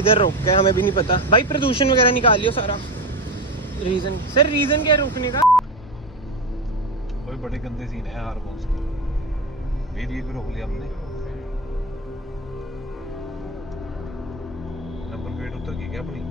इधर रोक के हमें भी नहीं पता भाई, प्रदूषण वगैरह निकालियो सारा। रीजन सर, रीजन क्या है रोकने का? कोई बड़े गंदे सीन है हार्मोन्स के, फिर ये भी रोक लिया हमने। नंबर प्लेट उतर गई क्या अपनी?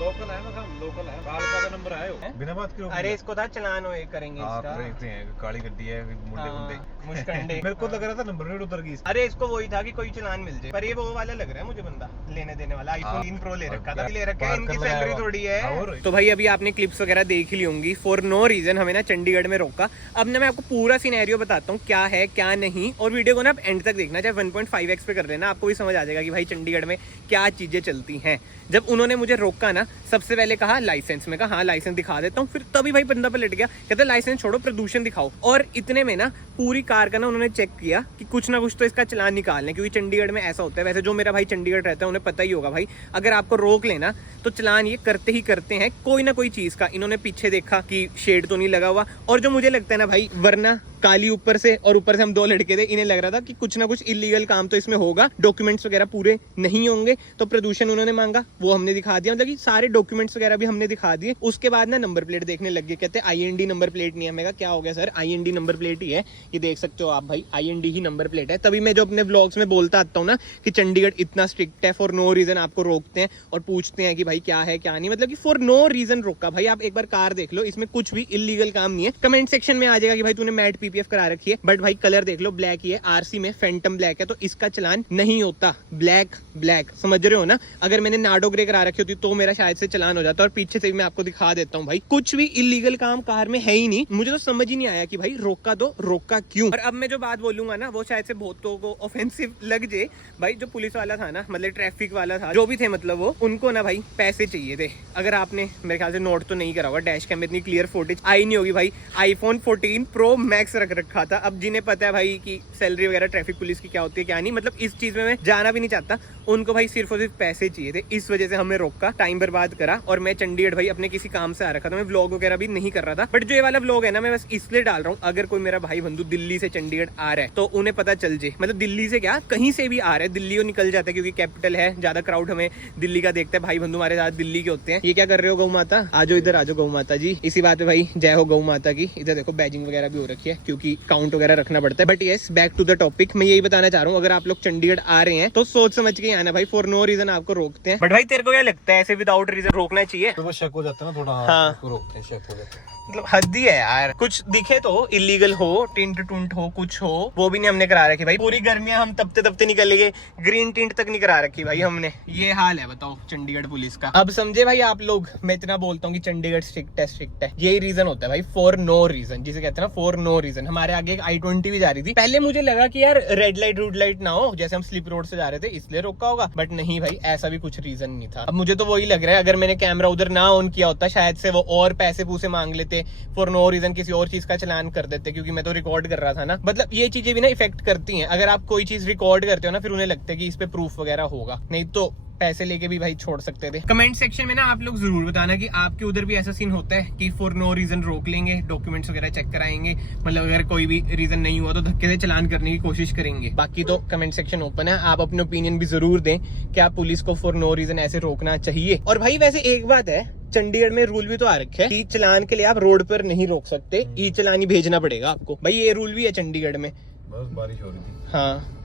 लोकल है ना, हम लोकल है। काल का नंबर आया हो बिना बात के। अरे इसको था चलान हो करेंगे आप इसका। देखते हैं काली गड्डी है, मुंडे मुंडे मुश्कंडे। मेरे को लग रहा था नंबर प्लेट उतर गई। अरे इसको वही था कि कोई चलान मिल जाए, पर ये वो वाला लग रहा है मुझे बंदा लेने देने वाला। आईफोन 3 प्रो ले रखा था, ले रखा है, इनकी सैलरी थोड़ी है। तो भाई अभी आपने क्लिप्स वगैरह देख ही ली होंगी। फॉर नो रीजन हमें ना चंडीगढ़ में रोका। अब ना मैं आपको पूरा सिनेरियो बताता हूँ क्या है क्या नहीं, और वीडियो को ना आप एंड तक देखना, चाहे 1.5x पे कर देना, आपको भी समझ आ जाएगा कि भाई चंडीगढ़ में क्या चीजें चलती हैं। जब उन्होंने मुझे रोका ना, सबसे पहले कहा लाइसेंस, में कहा हाँ लाइसेंस दिखा देता हूँ, फिर तभी भाई बंदा पलट गया, कहते लाइसेंस छोड़ो प्रदूषण दिखाओ। और इतने में ना पूरी कार का ना उन्होंने चेक किया कि कुछ ना कुछ तो इसका चलान निकाल लें, क्योंकि चंडीगढ़ में ऐसा होता है। वैसे जो मेरा भाई चंडीगढ़ रहता है उन्हें पता ही होगा भाई, अगर आपको रोक लेना तो चलान ये करते ही करते हैं कोई ना कोई चीज का। इन्होंने पीछे देखा कि शेड तो नहीं लगा हुआ, और जो मुझे लगता है ना भाई, वरना काली ऊपर से और ऊपर से हम दो लड़के थे, इन्हें लग रहा था कि कुछ ना कुछ इलीगल काम तो इसमें होगा, डॉक्यूमेंट्स वगैरह पूरे नहीं होंगे। तो प्रदूषण उन्होंने मांगा, वो हमने दिखा दिया, मतलब कि सारे डॉक्यूमेंट्स वगैरह भी हमने दिखा दिए। उसके बाद ना नंबर प्लेट देखने लग गए, कहते IND नंबर प्लेट नहीं है। मैं कहा क्या हो गया सर, IND नंबर प्लेट ही है, ये देख सकते हो आप भाई, IND ही नंबर प्लेट है। तभी मैं जो अपने व्लॉग्स में बोलता आता हूँ ना कि चंडीगढ़ इतना स्ट्रिक्ट है, फॉर नो रीजन आपको रोकते हैं और पूछते हैं कि भाई क्या है क्या नहीं, मतलब कि फॉर नो रीजन रोका। भाई आप एक बार कार देख लो, इसमें कुछ भी इलीगल काम नहीं है। कमेंट सेक्शन में आ जाएगा कि भाई तूने मैट PPF करा रखी है, बट भाई कलर देख लो ब्लैक ही है, RC में फैंटम ब्लैक है, तो इसका चलान नहीं होता। ब्लैक ब्लैक समझ रहे हो ना? अगर मैंने नाडो ग्रे करा रखी होती तो मेरा शायद से चलान हो जाता। और पीछे से भी मैं आपको दिखा देता हूँ भाई, कुछ भी इलीगल काम कार में है ही नहीं। मुझे तो समझ ही नहीं आया कि भाई रोका तो रोका क्यों। और अब मैं जो बात बोलूंगा ना, वो शायद से बहुतों को ऑफेंसिव लग जाए। भाई जो पुलिस वाला था ना, मतलब ट्रैफिक वाला था, जो भी थे, मतलब वो, उनको ना भाई पैसे चाहिए थे। अगर आपने मेरे ख्याल से नोट तो नहीं करा होगा, डैश कैम में इतनी क्लियर फुटेज आई नहीं होगी भाई। iPhone 14 Pro Max रख रखा था। अब जिन्हें पता है भाई कि सैलरी वगैरह ट्रैफिक पुलिस की क्या होती है क्या नहीं, मतलब इस चीज में मैं जाना भी नहीं चाहता, उनको भाई सिर्फ और सिर्फ पैसे चाहिए थे। इस वजह से हमें रोका, टाइम बर्बाद करा। और मैं चंडीगढ़ भाई अपने किसी काम से आ रखा था, मैं व्लॉग वगैरह भी नहीं कर रहा था। बट जो ये वाला व्लॉग है ना, मैं बस इसलिए डाल रहा हूँ, अगर कोई मेरा भाई बंधु दिल्ली से चंडीगढ़ आ रहा है तो उन्हें पता चल जाए, मतलब दिल्ली से क्या कहीं से भी आ रहा है, दिल्ली वो निकल जाता है क्योंकि कैपिटल है, ज्यादा क्राउड हमें दिल्ली का देखता है। भाई बंधु हमारे साथ दिल्ली के होते हैं। ये क्या कर रहे हो गौ माता, आजो इधर आजो गौ माता जी। इसी बात पे भाई जय हो गौ माता की। इधर देखो बैजिंग वगैरह भी हो रखी है क्योंकि काउंट वगैरह रखना पड़ता है। But yes, back to the topic, मैं यही बताना चाह रहा हूँ, अगर आप लोग चंडीगढ़ आ रहे हैं तो सोच समझ के आना भाई, फॉर नो रीजन आपको रोकते हैं। बट भाई तेरे को क्या लगता है, ऐसे विदाउट रीजन रोकना चाहिए? तो वो शक हो जाता है ना थोड़ा। हाँ। उसको रोकते हैं, शक हो जाता है। मतलब हद ही है यार, कुछ दिखे तो इलीगल हो, टिंट टुंट हो, कुछ हो, वो भी नहीं हमने करा रखी भाई। पूरी गर्मियां हम तपते तपते निकल गए, ग्रीन टिंट तक नहीं करा रखी भाई हमने। ये हाल है बताओ चंडीगढ़ पुलिस का। अब समझे भाई आप लोग, मैं इतना बोलता हूँ कि चंडीगढ़ स्ट्रिक्ट है, स्ट्रिक्ट है, यही रीजन होता है भाई, फॉर नो रीजन, जिसे कहते हैं ना फॉर नो रीजन। हमारे आगे एक I-20 भी जा रही थी, पहले मुझे लगा कि यार रेड लाइट रूड लाइट ना हो, जैसे हम स्लिप रोड से जा रहे थे इसलिए रोका होगा, बट नहीं भाई, ऐसा भी कुछ रीजन नहीं था। अब मुझे तो वही लग रहा है, अगर मैंने कैमरा उधर ना ऑन किया होता शायद से वो और पैसे पूसे मांग लेते, फॉर नो रीजन किसी और चीज का चलान कर देते, क्योंकि मैं तो रिकॉर्ड कर रहा था ना। मतलब ये चीजें भी ना इफेक्ट करती हैं, अगर आप कोई चीज रिकॉर्ड करते हो ना, फिर उन्हें लगता है कि इस पे प्रूफ वगैरह होगा, नहीं तो पैसे लेके भी भाई छोड़ सकते थे। कमेंट सेक्शन में ना आप लोग जरूर बताना कि आपके उधर भी ऐसा सीन होता है कि फॉर नो रीजन रोक लेंगे, डॉक्यूमेंट्स वगैरह चेक कराएंगे, मतलब अगर कोई भी रीजन नहीं हुआ तो धक्के से चलान करने की कोशिश करेंगे। बाकी तो कमेंट सेक्शन ओपन है, आप अपने ओपिनियन भी जरूर दें, क्या पुलिस को फॉर नो रीजन ऐसे रोकना चाहिए। और भाई वैसे एक बात है, चंडीगढ़ में रूल भी तो आ रखे हैं कि चालान के लिए आप रोड पर नहीं रोक सकते, ई चालान ही भेजना पड़ेगा आपको। भाई ये रूल भी है चंडीगढ़ में। बस बारिश हो रही थी। हाँ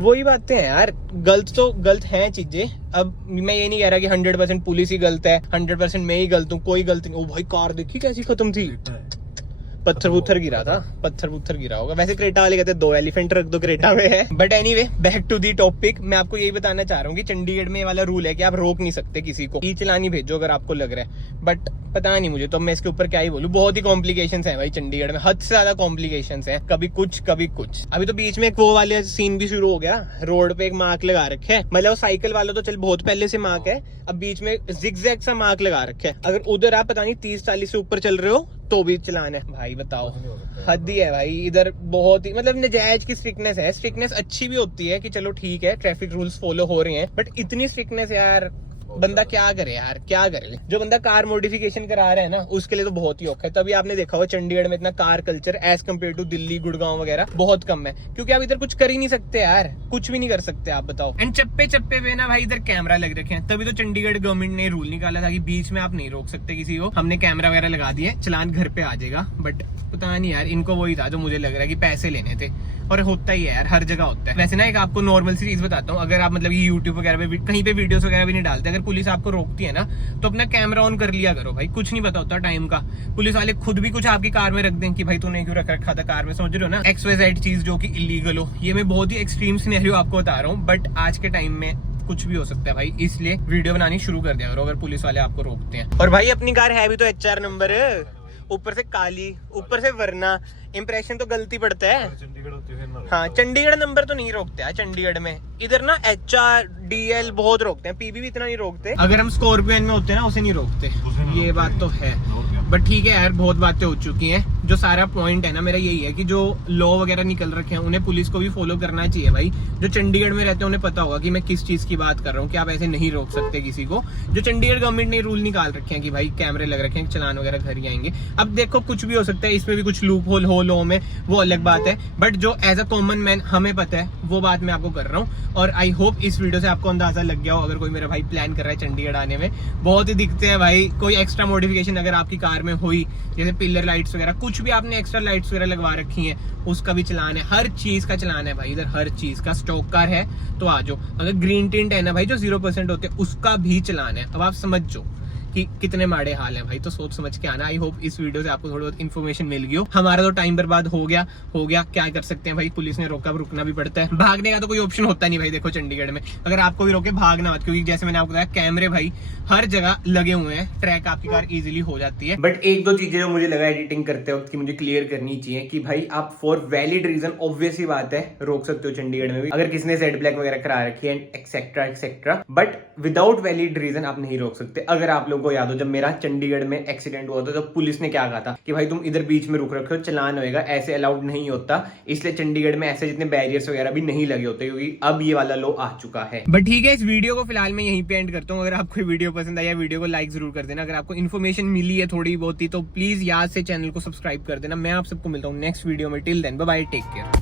वही बातें हैं यार, गलत तो गलत हैं चीजें। अब मैं ये नहीं कह रहा कि 100% पुलिस ही गलत है, 100% मैं ही गलत हूँ, कोई गलत नहीं। ओ भाई कार देखी कैसी खत्म थी, पत्थर पुत्थर गिरा था, पत्थर पुत्थर गिरा होगा। वैसे क्रेटा वाले कहते हैं 2 एलिफेंट रख दो क्रेटा में है। But anyway back to the topic, मैं आपको यही बताना चाह रहा हूँ कि चंडीगढ़ में ये वाला रूल है कि आप रोक नहीं सकते किसी को, ई चालान ही भेजो अगर आपको लग रहा है। बट पता नहीं मुझे, तो मैं इसके ऊपर क्या ही बोलूं। बहुत ही कॉम्प्लिकेशंस हैं भाई चंडीगढ़ में, हद से ज्यादा कॉम्प्लिकेशंस हैं, कभी कुछ कभी कुछ। अभी तो बीच में एक वो वाले सीन भी शुरू हो गया, रोड पे एक मार्क लगा रखे है, मतलब साइकिल वालों तो चल बहुत पहले से मार्क है, अब बीच में जिगजैग सा मार्क लगा रखे है। अगर उधर आप पता नहीं 30-40 से ऊपर चल रहे हो तो भी चलान है भाई, बताओ हद ही है भाई। इधर बहुत ही मतलब नजायज की स्ट्रिक्टनेस है। स्ट्रिक्टनेस अच्छी भी होती है कि चलो ठीक है ट्रैफिक रूल्स फॉलो हो रहे हैं, बट इतनी स्ट्रिक्टनेस यार बंदा क्या करे यार, क्या करे। जो बंदा कार मॉडिफिकेशन करा रहा है ना उसके लिए तो बहुत ही औखा है। तभी आपने देखा होगा चंडीगढ़ में इतना car culture as compare to Delhi Gurgaon वगैरह बहुत कम है, क्योंकि आप इधर कुछ कर ही नहीं सकते यार, कुछ भी नहीं कर सकते आप, बताओ। एंड चप्पे चप्पे पे ना भाई इधर कैमरा लग रखे हैं, तभी तो चंडीगढ़ गवर्नमेंट ने रूल निकाला था कि बीच में आप नहीं रोक सकते किसी को। हमने कैमरा वगैरह लगा दिए, चलान घर पे आ जाएगा। बट पता नहीं यार इनको वही था जो मुझे लग रहा है कि पैसे लेने थे, और होता ही है यार, हर जगह होता है। वैसे ना एक आपको नॉर्मल सी चीज बताता हूँ, अगर आप मतलब ये यूट्यूब वगैरह पे कहीं पे वीडियोस वगैरह भी नहीं डालते, अगर पुलिस आपको रोकती है ना तो अपना कैमरा ऑन कर लिया करो भाई, कुछ नहीं पता होता टाइम का। पुलिस वाले खुद भी कुछ आपकी कार में रख दें कि भाई तूने क्यों रख रखा था कार में, समझ रहे हो ना, XYZ चीज जो कि इलीगल हो। ये मैं बहुत ही एक्सट्रीम सिनेरियो आपको बता रहा हूँ, बट आज के टाइम में कुछ भी हो सकता है भाई, इसलिए वीडियो बनानी शुरू कर दिया करो अगर पुलिस वाले आपको रोकते हैं। और भाई अपनी कार है भी तो HR नंबर, ऊपर से काली, ऊपर से वरना, इंप्रेशन तो गलती पड़ता है। चंडीगढ़ होती है ना, हाँ चंडीगढ़ नंबर तो नहीं रोकते हैं चंडीगढ़ में, इधर ना HR DL बहुत रोकते हैं, PB भी इतना नहीं रोकते। अगर हम स्कॉर्पियन में होते हैं ना उसे नहीं रोकते, ये बात तो है। बट ठीक है यार, बहुत बातें हो चुकी हैं। जो सारा पॉइंट है ना मेरा यही है कि जो लॉ वगैरह निकल रखे हैं उन्हें पुलिस को भी फॉलो करना चाहिए भाई। जो चंडीगढ़ में रहते हैं उन्हें पता होगा कि मैं किस चीज की बात कर रहा हूँ, कि आप ऐसे नहीं रोक सकते किसी को। जो चंडीगढ़ गवर्नमेंट ने रूल निकाल रखे हैं कि भाई कैमरे लग रखे हैं, चलान वगैरह घर ही आएंगे। अब देखो कुछ भी हो सकता है, इसमें भी कुछ लूप होल हो लॉ में, वो अलग बात है। बट जो एज अ कॉमन मैन हमें पता है वो बात मैं आपको कर रहा हूँ। और आई होप इस वीडियो से आपको अंदाजा लग गया हो, अगर कोई मेरा भाई प्लान कर रहा है चंडीगढ़ आने में। बहुत ही दिखते हैं भाई, कोई एक्स्ट्रा मॉडिफिकेशन अगर आपकी कार में हुई, जैसे पिलर लाइट्स वगैरह, कुछ भी आपने एक्स्ट्रा लाइट्स वगैरह लगवा रखी हैं, उसका भी चलान है। हर चीज का चलान है भाई इधर, हर चीज का। स्टॉक कार है तो आ जाओ, अगर ग्रीन टिंट है ना भाई जो 0% होते हैं उसका भी चलान है। अब आप समझ जाओ कि कितने माड़े हाल है भाई, तो सोच समझ के आना। आई होप इस वीडियो से आपको थोड़ी बहुत इन्फॉर्मेशन मिल गई हो। हमारा तो टाइम बर्बाद हो गया, क्या कर सकते हैं भाई, पुलिस ने रोका, रुकना भी पड़ता है। भागने का तो कोई ऑप्शन होता नहीं भाई। देखो चंडीगढ़ में अगर आपको भी रोके, भागना मत, क्योंकि जैसे मैंने आपको बताया कैमरे भाई हर जगह लगे हुए हैं, ट्रैक आपकी कार इजीली हो जाती है। बट एक दो चीजें जो मुझे लगा एडिटिंग करते वक्त की मुझे क्लियर करनी चाहिए कि भाई आप फॉर वैलिड रीजन ऑब्वियस ही बात है रोक सकते हो चंडीगढ़ में भी, अगर किसी ने जेड ब्लैक वगैरह करा रखी है etcetera etcetera. But without valid reason आप नहीं रोक सकते। अगर आप लोगों को याद हो जब मेरा चंडीगढ़ में एक्सीडेंट हुआ था तो पुलिस ने क्या कहा था कि भाई तुम इधर बीच में रुक रखे हो, चलान होएगा, ऐसे अलाउड नहीं होता। इसलिए चंडीगढ़ में ऐसे जितने बैरियर्स वगैरह भी नहीं लगे होते, क्योंकि अब ये वाला लॉ आ चुका है। बट ठीक है, इस वीडियो को फिलहाल मैं यहीं पे एंड करता हूँ। अगर आपको वीडियो पसंद आया वीडियो को लाइक जरूर कर देना। अगर आपको इन्फॉर्मेशन मिली है थोड़ी बहुत ही तो प्लीज याद से चैनल को सब्सक्राइब कर देना। मैं आप सबको मिलता हूँ नेक्स्ट वीडियो में। Till then bye bye, take care.